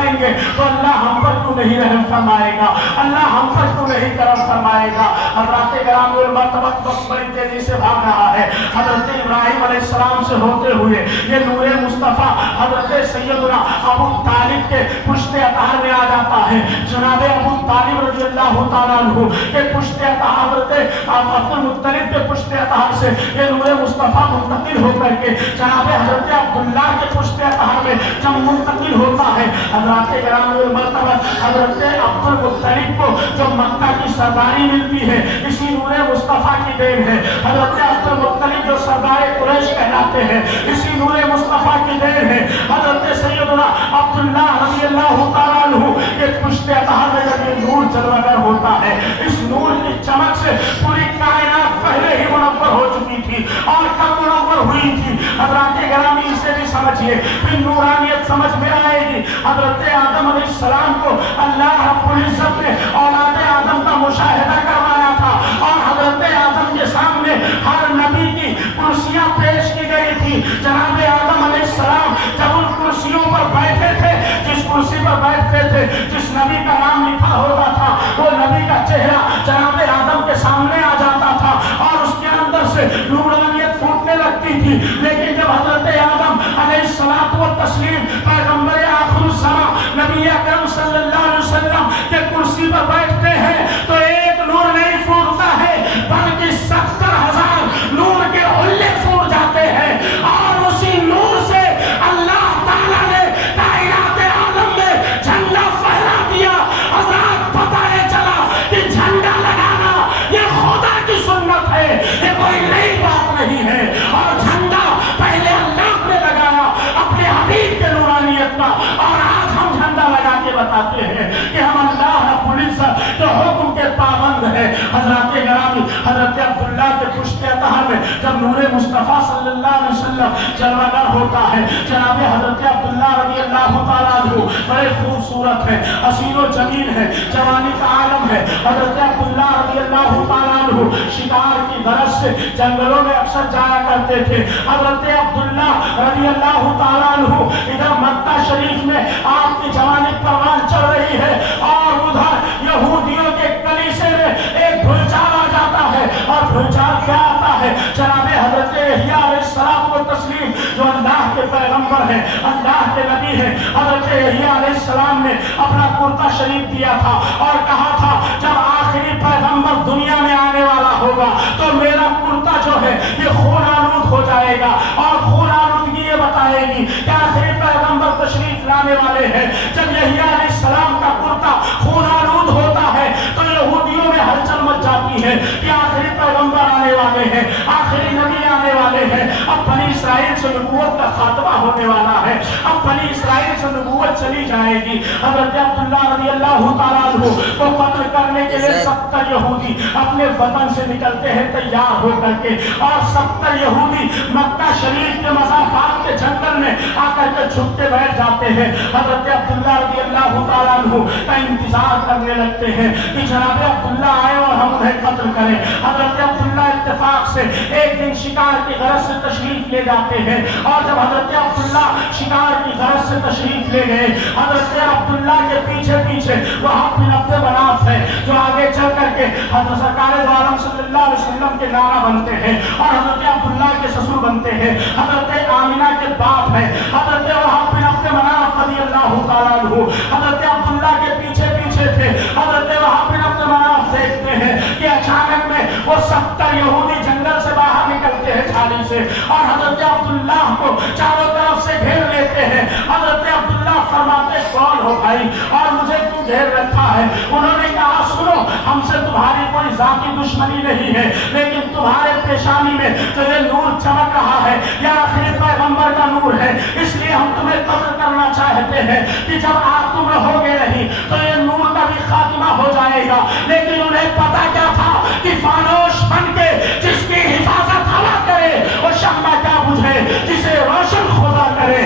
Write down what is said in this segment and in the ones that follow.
दिखाएंगे तो अल्लाह हम पर क्यों नहीं रहम फरमाएगा, अल्लाह हम पर क्यों नहीं करम फरमाएगा। हज़रत गिराम मरतबत वक्त बड़ी तेजी से भाग रहा है। हज़रत इब्राहिम अलैहिस्सलाम से होते हुए ये नूरे मुस्तफ़ा हज़रत सैयदना अबू तालिब के पुश्ते अतहर में आ जाता है। जनाब अबू तालिब रज़ियल्लाहु ताला अन्हु के पुश्ते अतहर हज़रत अब्दुल मुत्तलिब के पुश्ते अतहर से ये नूरे मुस्तफ़ा मुंतकिल होकर के जनाब हज़रत अब्दुल्लाह के पुश्ते अतहर में जब मुंतकिल होता है, हज़रत गिराम मरतबत हज़रत अब्दुल मुत्तलिब को जो मक्का की सरदारी मिलती है इसी नूरे मुस्तफ़ा की देन है। हज़रत अब्दुल मुत्तलिब जो सरदार कुरैश कहलाते हैं इसी नूरे मुस्तफ़ा की देन है। हज़रत सैयदना अब्दुल्लाह रज़ियल्लाहु ताला अन्हु के पुश्ते अतहर में जब ये नूर जलवागर होता है, इस नूर की चमक से पूरी कायनात पहले ही मुनव्वर हो चुकी थी और कब मुनव्वर हुई थी हज़रत गिरामी इसे भी समझिए, फिर नूरानियत समझ में आएगी। हज़रत आदम अलैहिस्सलाम को अल्लाह रब्बुल इज़्ज़त ने औलाद आदम का मुशाहिदा करवाया था और हज़रत आदम के सामने हर नबी की कुर्सियां पेश की गई थी। जनाब आदम अलैहिस्सलाम जब उन कुर्सियों पर बैठे थे, जिस कुर्सी पर बैठते थे जिस नबी का नाम लिखा होता था वो नबी का चेहरा जनाब आदम के सामने आ जाता था और उसके अंदर से नूरानियत फूटने लगती थी। लेकिन जब हज़रत आदम अलैहिस्सलातु व तस्लीम पैगंबर आखिरुज़्ज़मा नबी अकरम सल्लल्लाहु अलैहि वसल्लम के कुर्सी पर बैठते हैं तो एक नूर नहीं फूटता है बल्कि 70,000 नूर के उल्ले फूट जाते हैं और उसी नूर से अल्लाह ताला ने कायनात आलम में झंडा फहरा दिया। हज़रत पता है चला कि झंडा लगाना ये खुदा की सुन्नत है, ये कोई नई बात नहीं है और झंडा पहले अल्लाह ने लगाया अपने हबीब के नूरानियत का और आज हम झंडा लगा के बताते हैं कि हम अल्लाह रब्बुल इज़्ज़त के हुक्म के पाबंद हैं। हज़रत गिरामी हज़रत अब्दुल्लाह के पुश्ते अतहर में जब नूरे मुस्तफ़ा सल्लल्लाहु अलैहि वसल्लम जलवागर होता है, जनाब हज़रत अब्दुल्लाह रज़ियल्लाहु ताला अन्हु बड़े खूबसूरत हैं, हसीनो जमील है, जवानी का आलम है। हज़रत अब्दुल्लाह रज़ियल्लाहु ताला अन्हु शिकार की गरज से जंगलों में अक्सर जाया करते थे। हज़रत अब्दुल्लाह रज़ियल्लाहु ताला अन्हु इधर मक्का शरीफ में आपकी जवानी परवान चल रही है और उधर यहूदियों के कलीसे में एक भूचाल आ जाता है और भूचाल क्या आता है, जनाबे हज़रत यहया अलैहिस्सलाम व तस्लीम जो अल्लाह के पैगंबर हैं, अल्लाह के नबी हैं, हज़रत यहया अलैहिस्सलाम ने अपना कुर्ता शरीफ दिया था और कहा था जब आखिरी पैगंबर दुनिया में आने वाला होगा तो मेरा कुर्ता जो है ये खून आलूद हो जाएगा और खून आलूदगी ये बताएगी कि आखिरी पैगंबर तशरीफ लाने वाले हैं। जब यहया अलैहिस्सलाम का कुर्ता खून आलूद होता है तो यहूदियों में हलचल मच जाती है कि आखिरी पैगंबर आने वाले हैं, आखिरी नबी आने वाले हैं, अब बनी इस्राइल से नबूवत का खात्मा होने वाला है, अब बनी इस्राइल से नबूवत चली जाएगी। हज़रत अब्दुल्लाह रज़ियल्लाहु ताला अन्हु को कत्ल करने के लिए 70 यहूदी अपने वतन से निकलते हैं तैयार होकर के और 70 यहूदी मक्का शरीफ के मज़ाफ़ात के जंगल में आकर के छुप के बैठ जाते हैं। हज़रत अब्दुल्लाह रज़ियल्लाहु ताला अन्हु का इंतजार करने लगते हैं कि जनाब अब्दुल्लाह आए और हम उन्हें कत्ल करें। हज़रत अब्दुल्लाह इत्तेफाक से एक दिन शिकार की गरज से तशरीफ ले जाते हैं और जब हज़रत अब्दुल्लाह शिकार की गरज से तशरीफ ले गए, हज़रत अब्दुल्लाह के पीछे पीछे वहाँ बिन अब्द मनाफ है जो आगे चल करके हज़रत सरकार दो आलम सल्लल्लाहु अलैहि वसल्लम के नाना बनते हैं और हज़रत अब्दुल्लाह के ससुर बनते हैं, हज़रत आमिना के बाप है, हज़रत वहाँ बिन अब्द मनाफ रज़ियल्लाहु ताला अन्हु हज़रत अब्दुल्लाह के पीछे पीछे थे। हज़रत वहाँ बिन अब्द मनाफ देखते हैं कि अचानक में वो 70 यहूदी जंगल से बाहर निकलते हैं झाड़ी से और हज़रत अब्दुल्लाह को चारों तरफ से घेर लेते हैं। हज़रत अब्दुल्लाह फरमाते कौन हो भाई और मुझे क्यों घेर रखा है? उन्होंने कहा सुनो, हमसे तुम्हारी कोई जाती दुश्मनी नहीं है, लेकिन तुम्हारे पेशानी में जो ये नूर चमक रहा है यह आखिरी पैगंबर का नूर है, इसलिए हम तुम्हें कत्ल करना चाहते हैं कि जब आप तुम रहोगे नहीं तो ये नूर का भी खात्मा हो जाएगा। लेकिन उन्हें पता क्या था कि फानोश बन के जिसकी हिफाजत हवा करे वो शम्मा क्या बुझे जिसे रोशन खुदा करे।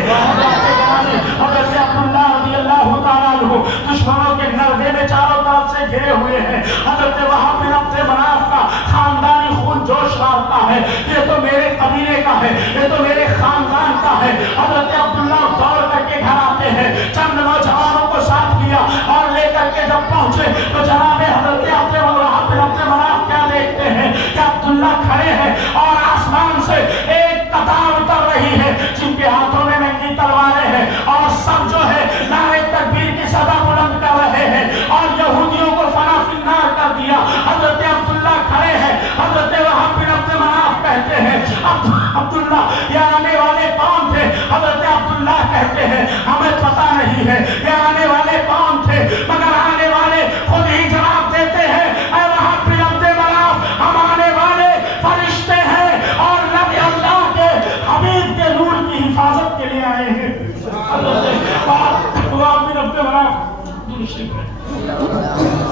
हज़रत अब्दुल्लाह रज़ियल्लाहु ताला अन्हु दुश्मनों के नरदे में चारों तरफ से घिरे हुए हैं। हज़रत वहाँ बिन अब्द मनाफ का खानदानी खून जोश मारता है, ये तो मेरे कबीले का है, ये तो मेरे खानदान का है। हज़रत अब्दुल्लाह दौड़ करके घर आते हैं, चंद नौजवानों जब पहुंचे तो जनाब हजरत अब्द मनाफ क्या देखते हैं कि अब्दुल्ला खड़े हैं और आसमान से एक कतार उतर रही है जिनके हाथों में नंगी तलवारें हैं और सब जो है नारे तकबीर की सदा बुलंद कर रहे हैं और यहूदियों को फना फिन्नार कर दिया। हजरत अब्दुल्ला खड़े हैं, हजरत वहाब बिन अब्द मनाफ कहते हैं अब्दुल्ला ये आने वाले कौन थे? हजरत अब्दुल्ला कहते हैं हमें पता नहीं है ये आने वाले कौन थे, मगर आने वाले खुद ही जवाब देते हैं ऐ वहाब बिन अब्द मनाफ हम आने वाले फरिश्ते हैं और नबी अल्लाह के हबीब के नूर की हिफाजत के लिए आए हैं। हजरत वहाब बिन अब्द मनाफ